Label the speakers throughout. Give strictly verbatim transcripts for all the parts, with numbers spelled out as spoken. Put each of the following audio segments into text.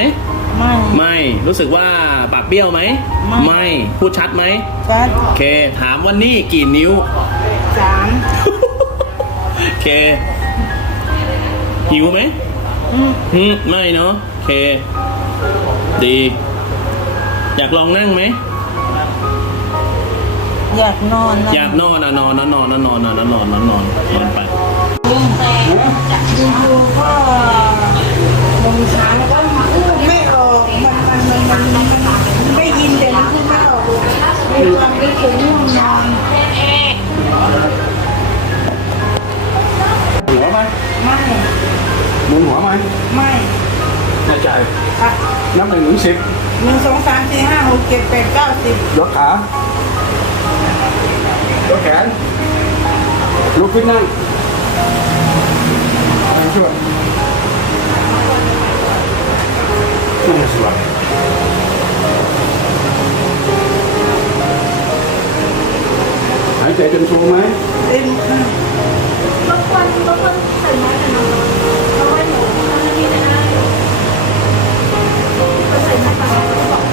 Speaker 1: ไม่
Speaker 2: ไม่รู้สึกว่าปากเบี้ยวไหมไม่พูดชัดไหม
Speaker 1: ชัด
Speaker 2: โอเคถามว่านี่กี่นิ้ว
Speaker 1: สาม
Speaker 2: โอเคหิวไหมอืมไม่เนาะโอเคดีอยากลองนั่งไหม
Speaker 1: อยากนอน
Speaker 2: อยากนอนอ่ะนอนนอนนอนนอนนอนนอนนอนนอนนอนไป
Speaker 1: ดูก็ลงช้าแล้วก็พูดไม่ออกมันมันมันมันมันไม่ยินแต่มันพูดไม่ออกมีความรู้สึกง่วงนอน
Speaker 3: หัวไหม
Speaker 1: ไม่
Speaker 3: หมุนหัวไหม
Speaker 1: ไม่
Speaker 3: แน่ใจ
Speaker 1: ค่ะ
Speaker 3: นับหนึ่งถึงสิบ
Speaker 1: หนึ่งสองสามสี่ห้าหกเจ็ดแปดเก้าสิบ
Speaker 3: ยกขายกแขนลุกขึ้นนั่งช่วยนั่งสวยหายใจจนชูไหม
Speaker 1: เต็มค่ะ
Speaker 4: รบกวนรบกวนใส่ไม้หน่อยนะเพราะว่าหนูทำหน้าที่ไม่ได้ก็ใส่ไม้ก่อนแล้วบอก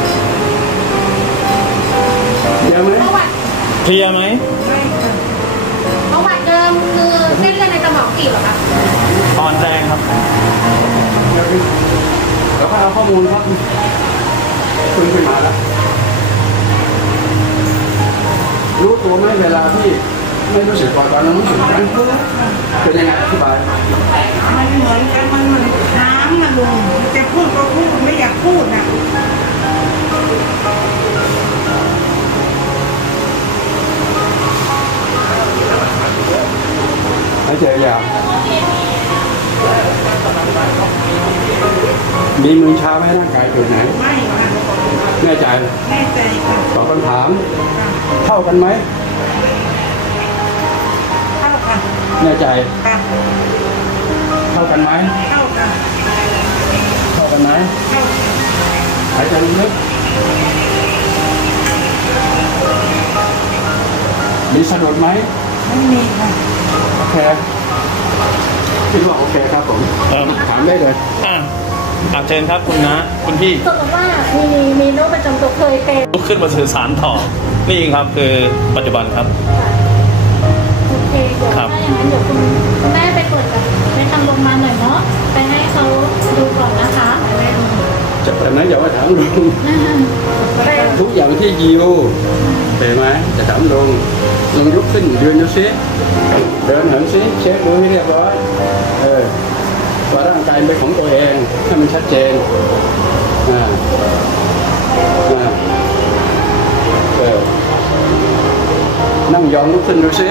Speaker 3: เดี๋ยวไหม
Speaker 4: ประวัติ
Speaker 2: เคลียร์ไหม
Speaker 1: ไม่ค่ะ
Speaker 4: ประวัติเดิมคือเส้นเลือดในสมองตีบเหรอคะ
Speaker 2: ตอนแรงครับ
Speaker 3: เดี๋ยวแล้วก็เอาข้อมูลครับคุณขึ้นมาแล้วรู้ตัวไหมเวลาที่ไม่รู้สึกก่อนตอนนั้นรู้สึกไหมเป็นยังไงอธิบาย
Speaker 1: มันเหมือนกันมันเหมือนน้ำมันลงจะพูดก็พูดไม่อยากพูดน่ะ
Speaker 3: หายใจยาวมีมือชาไหมร่างกายจุดไหน
Speaker 1: ไม่ค่ะ
Speaker 3: แน่ใจ
Speaker 1: แน่ใจค่ะ
Speaker 3: ตอบคำถามเท่ากันไหม
Speaker 1: เท่ากัน
Speaker 3: แน่ใจ
Speaker 1: ค่ะ
Speaker 3: เท่ากันไหม
Speaker 1: เท่ากัน
Speaker 3: เท่ากันไหม
Speaker 1: เท่ากัน
Speaker 3: หายใจลึกมีสะดุดไหม
Speaker 1: ไม่มีค่ะ
Speaker 3: โอเคคิดว่าโอเคครับผมถามได้เลย
Speaker 2: อ่ะอาเชิญครับคุณนะคุณพี่
Speaker 4: สมมติว่ามีมีโรคประจำตัวเคยเป็น
Speaker 2: ลุกขึ้นมาสื่อสารต่อนี่เองครับคือปัจจุบันครับ
Speaker 4: โอเคเดี๋ยวถ้าอย่างนั้นเดี๋ยวคุณคุณแม่ไปเปิดกับไปทางโรงพยาบาลหน่อยเนาะไปให้เขาดูก่อนนะคะ
Speaker 3: จะแต่นั้นอย่าว่าถามลุงทุกอย่างที่ยิวเห็นไหมจะถามลุงลุงลุกขึ้นยืนดูซิเดินเหินซิเช็คดูให้เรียบร้อยเออว่าร่างกายเป็นของตัวเองให้มันชัดเจนอ่าอ่าเออนั่งยองลุกขึ้นดูซิ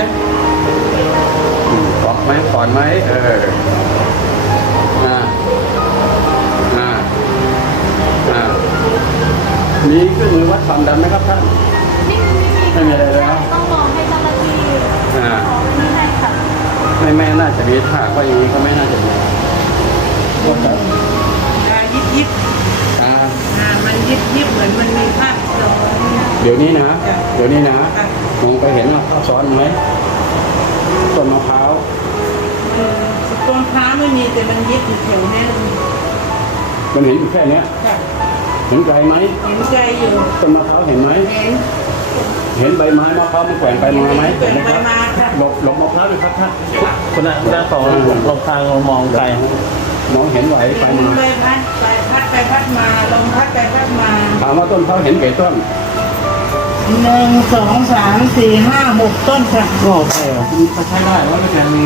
Speaker 3: กอดไหมกอดไหมเอออ่าอ่าอ่ามีเครื่องมือวัดความดันไหมครับท่าน
Speaker 4: ไม่มี
Speaker 3: ไม่มีอะไรเลยนะ
Speaker 4: ต้องรอให้เจ้าหน้าที่
Speaker 3: อ่า
Speaker 4: ไม่ได้ค่ะ
Speaker 3: ไม่แม่น่าจะมีถ้าว่าอย่างนี้ก็ไม่น่าจะมีก็จะ
Speaker 1: อ่ายิบยิบ
Speaker 3: อ่า
Speaker 1: อ่ามันยิบยิบเหมือนมันมีภาพซ้อน
Speaker 3: เดี๋ยวนี้นะเดี๋ยวนี้นะมองไปเห็นว่าภาพซ้อนไหมต้นมะพร้าว
Speaker 1: เออต้นพร้าวไม่มีแต่มันยิบอยู่แถวนี้
Speaker 3: มันเห็นอยู่แค่นี้เห็นไกลไหม
Speaker 1: เห็นใจอยู่
Speaker 3: ต้นมะพร้าวเห็นไหม
Speaker 1: เห็น
Speaker 3: เห็นใบไม้มะพร้าวมันแกว่งไปมาไหม
Speaker 1: เห็นไหมครับ
Speaker 3: หลบหลบมะพร้าวด้วยครับท่าน
Speaker 2: คุณนะด้านสองลงทางมองไกล
Speaker 3: มองเห็นไหวไปมา
Speaker 1: ใบพัดใบพัดไปพัดมาลมพัดไปพัดมา
Speaker 3: ถามว่าต้นเขาเห็นกี่ต้น
Speaker 1: หนึ่งสองสามสี่ห้าหกต้นค่ะ
Speaker 3: ก็โอเคเขาใช้ได้ว่าไม่แพงนี้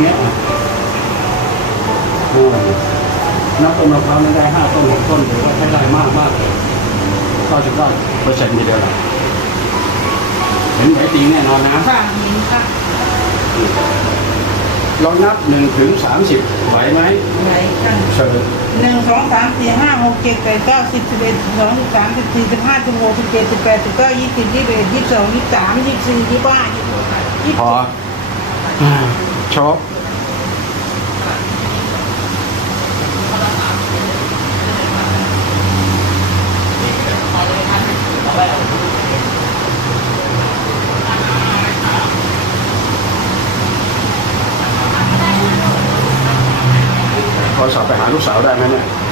Speaker 3: นับต้นมะพร้าวนั้นได้ห้าต้นหกต้นถือว่าใช้ได้มากมากเก้าสิบเก้าเปอร์เซ็นต์ทีเดียวเห็นไหวจริงแน่นอนนะ
Speaker 1: ค่ะเห็นค่ะ
Speaker 3: เรานับหนึ่งถึงสามสิบไหวไหม
Speaker 1: ไหวกัน
Speaker 3: เชิญ
Speaker 1: หนึ่งสองสามสี่ห้าหกเจ็ดแปดเก้าสิบสิบเอ็ดสิบสองสิบสามสิบสี่สิบห้าสิบหกสิบเจ็ดสิบแปดสิบเก้ายี่สิบยี่สิบเอ็ดยี่สิบสองยี่สิบสามยี่สิบสี่ยี่สิบห้ายี่สิบ
Speaker 3: พอชอบโทรศัพท์ไปหาลูกสาวได้ไหมเนี่ย